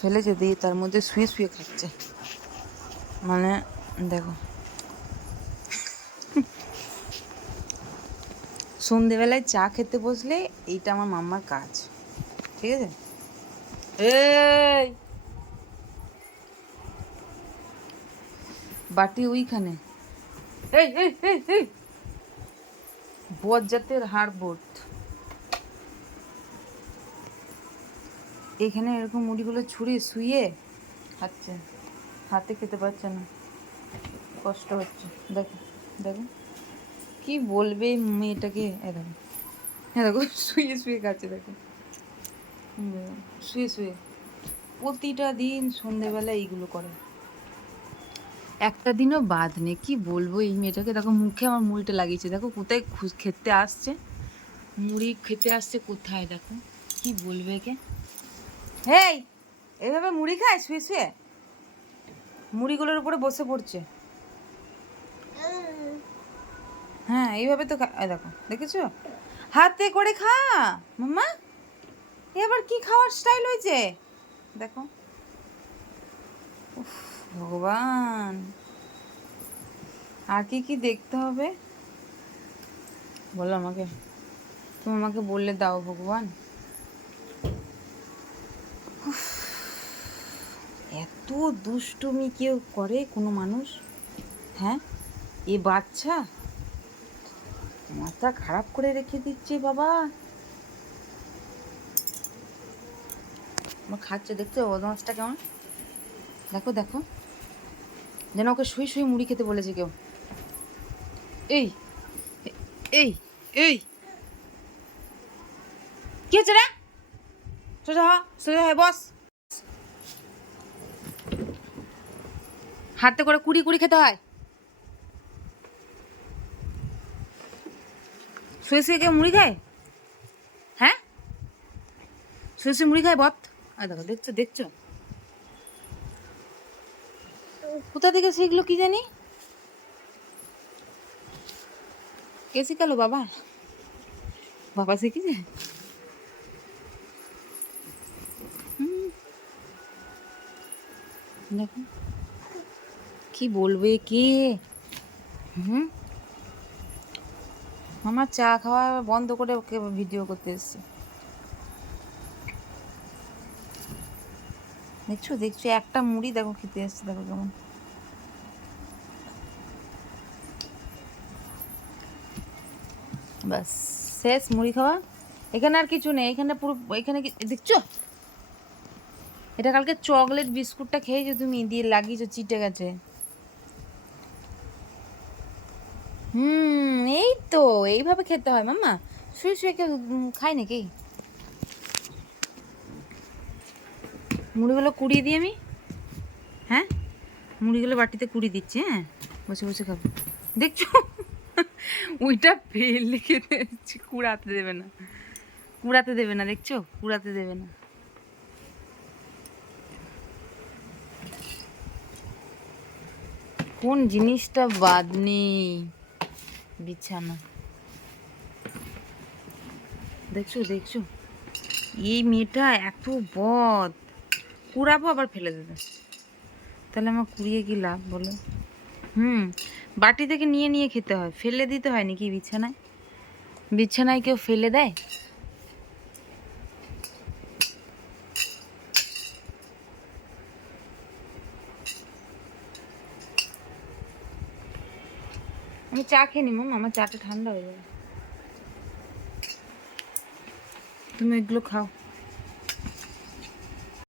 ফেলেছে দিয়ে তার মধ্যে শুয়ে শুয়ে খাচ্ছে। মানে দেখো, সন্ধেবেলায় চা খেতে বসলে এইটা আমার মাম্মার কাজ, ঠিক আছে? এই বাটি ওইখানে, এই এই এই এই বজ্জাতের হাড় বোট এখানে এরকম মুড়িগুলো ছুঁড়ে শুয়ে খাচ্ছে, হাতে খেতে পারছে না, কষ্ট হচ্ছে। দেখো দেখো কি বলবে এই মেয়েটাকে। দেখো, হ্যাঁ দেখো শুয়ে শুয়ে খাচ্ছে, দেখো শুয়ে শুয়ে প্রতিটা দিন সন্ধেবেলা এইগুলো করে, একটা দিনও বাদ নেই। কি বলবো এই মেয়েটাকে। দেখো মুখে আমার মুড়িটা লাগিয়েছে, দেখো কোথায় খেতে আসছে, মুড়ি খেতে আসছে কোথায়, দেখো কি বলবে একে। হেই, এভাবে মুড়ি খায় শুয়ে শুয়ে, মুড়িগুলোর উপরে বসে পড়ছে। হ্যাঁ এইভাবে তো দেখো, দেখেছো, হাতে করে খা মাম্মা। এবার কি খাওয়ার স্টাইল হয়েছে দেখো। উফ, ভগবান, আর কি কি দেখতে হবে বলো আমাকে, তুমি আমাকে বললে দাও ভগবান। এত দুষ্টুমি কেউ করে কোনো মানুষ? হ্যাঁ, এ বাচ্চা মাথা খারাপ করে রেখে দিচ্ছে বাবা। আমার খাচ্ছে, দেখছো বদমাসটা কেমন, দেখো দেখো, যেন ওকে শুয়ে শুয়ে মুড়ি খেতে বলেছে কেউ। এই এই এই কি হচ্ছে রে, সোজা হ, সোজা হয়ে বস। হাতে করে কুড়ি কুড়ি খেতে হয়, শুয়ে শুয়ে কেউ মুড়ি খায়? হ্যাঁ, শুয়ে শুয়ে মুড়ি খায় বত। আর দেখো, দেখছো দেখছো কোথা থেকে শিখলো কি জানি, কে শিখালো? বাবা, বাবা শিখেছে। দেখো কি বলবে কে। হুম, আমার চা খাওয়া বন্ধ করে ওকে ভিডিও করতে এসছে। দেখছো দেখছো একটা মুড়ি দেখো খেতে এসছে, দেখো কেমন। ব্যাস শেষ মুড়ি খাওয়া, এখানে আর কিছু নেই, এখানে পুরো, এখানে দেখছো, এটা কালকে চকলেট বিস্কুটটা খেয়েছো তুমি, দিয়ে লাগিয়েছো, চিটে গেছে। এই তো এইভাবে খেতে হয় মাম্মা, শুয়ে শুয়ে কেউ খায় নাকি? মুড়িগুলো কুড়িয়ে দিই আমি, হ্যাঁ মুড়িগুলো বাটিতে কুড়িয়ে দিচ্ছি, হ্যাঁ বসে বসে খাবো। দেখছো ওইটা ফেলে খেতে এসেছি, কুড়াতে দেবে না, কুড়াতে দেবে না, দেখছো কুড়াতে দেবে না। কোন জিনিসটা বাদ নেই, বিছানা। দেখছো দেখছো এই মেয়েটা এত বদ, কুড়াবো আবার ফেলে দেবে, তাহলে আমার কুড়িয়ে কি লাভ বলো? বাটি থেকে নিয়ে নিয়ে খেতে হয়, ফেলে দিতে হয় নাকি বিছানায়? বিছানায় কেউ ফেলে দেয়? আমি চা খেয়ে নি মাম্মা, আমার চাটা ঠান্ডা হয়ে যাবে, তুমি এগুলো খাও।